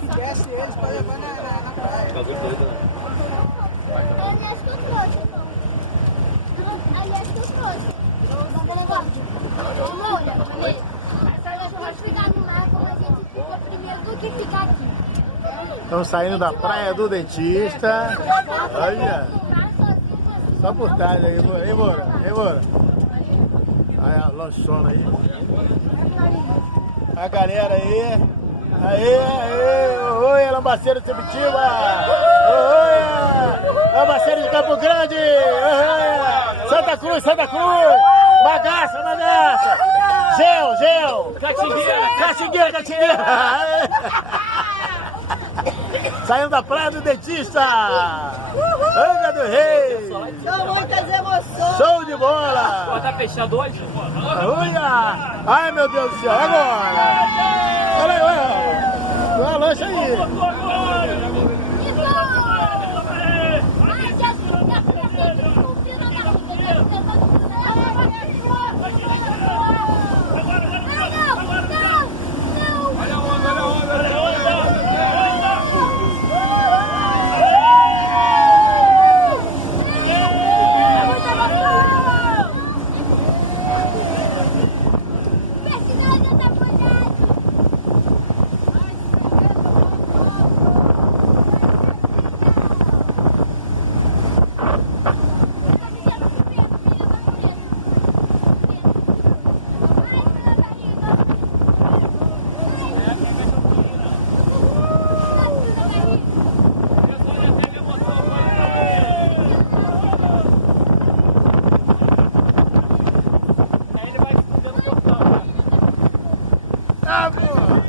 Que desce eles para levar na praia. Aliás, que eu trouxe. Aliás, que eu trouxe. Esse negócio. Moura, vamos ficar no mar como a gente fica primeiro do que ficar aqui. Estamos saindo da praia do dentista. Olha. Só por trás aí, Moura. Ei, Moura. Ei, Moura. Aí a lanchona aí. A galera aí. Aê, aê. Oi, lambaceiro de Sepetiba. Oi, lambaceiro de Campo Grande. Oi, Santa Cruz, Santa Cruz. Bagaça, bagaça. Gel, gel. Catingueira. Catingueira, catingueira. Saindo da praia do dentista. Angra dos Reis. São muitas emoções. Show de bola. Pô, tá fechado hoje? Olha. Ai, meu Deus do céu. Agora. Olha aí, olha. Olha a lancha aí. Campo!